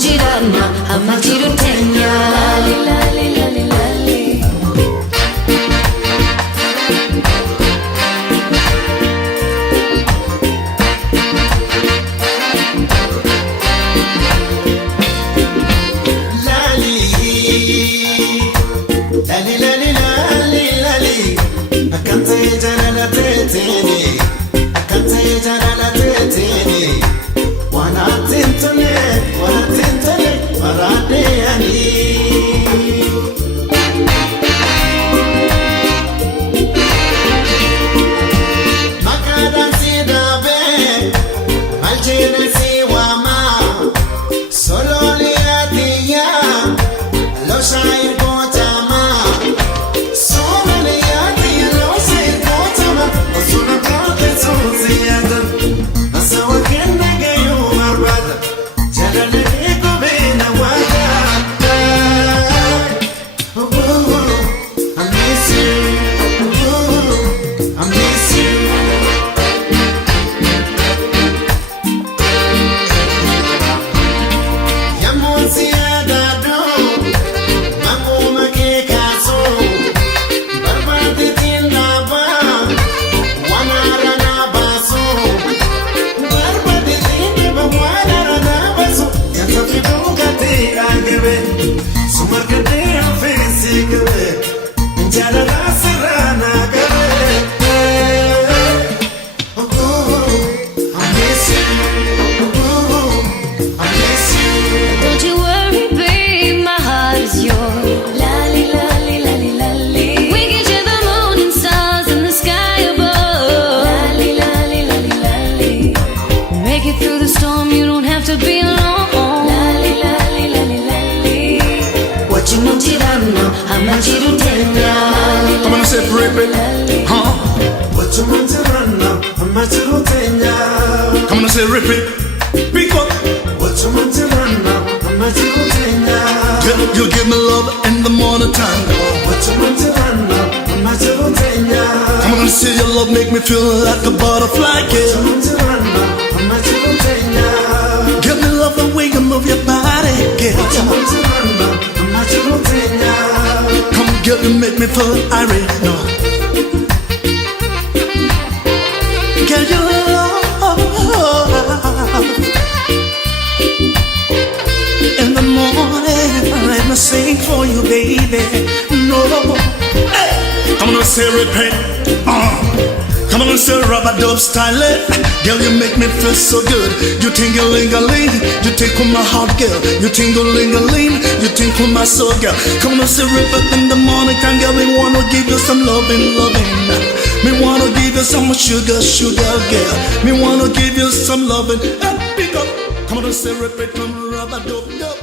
girarna, amati rutegna. Lali lali lali lali. Lali lali lali lali. Akante jana teteni, akante jana teteni. Wana tintole, marade ani. Makadan si dabe, maljene si wama. Solo liatia, lo shair kotama. Solo liatia, lo shair kotama. Osuna kate suziada, asawa kenda gayo marbada. Jalale eko bena wada. I miss you, I miss you. Don't you worry, babe, my heart is yours. Lali lali lali lali. We can share the moon and stars in the sky above. Lali lali lali lali. Make it through the storm, you don't have to be alone. Lali lali lali lali. What you want girarna, amati rutegna. Come on and say repeat, huh? What you want to run now? I'm at your tenya. Come on and say repeat, pick up. What you want to run now? I'm at your tenya. Girl, you give me love in the morning time. What you want to run now? I'm at your tenya. Come on and say your love make me feel like a butterfly, What you girl. want to run now? I'm at your tenya. Give me love the way you move your body, What you girl. want to run now? I'm at your tenya. Come, girl, you make me feel irate, no. Girl, you love in the morning, let me sing for you, baby. No, hey, come on and say repeat, come on and say rub-a-dub style it. Girl, you make me feel so good. You tingle-ling-a-ling, you tinkle my heart, girl. You tingle-ling-a-ling, you tinkle my soul, girl. Come on and say repeat in the morning time, girl. We wanna give you some loving, loving. Me wanna give you some sugar, sugar, girl. Me wanna give you some loving. Pick up, come on and say repeat, come rub-a-dub, dub.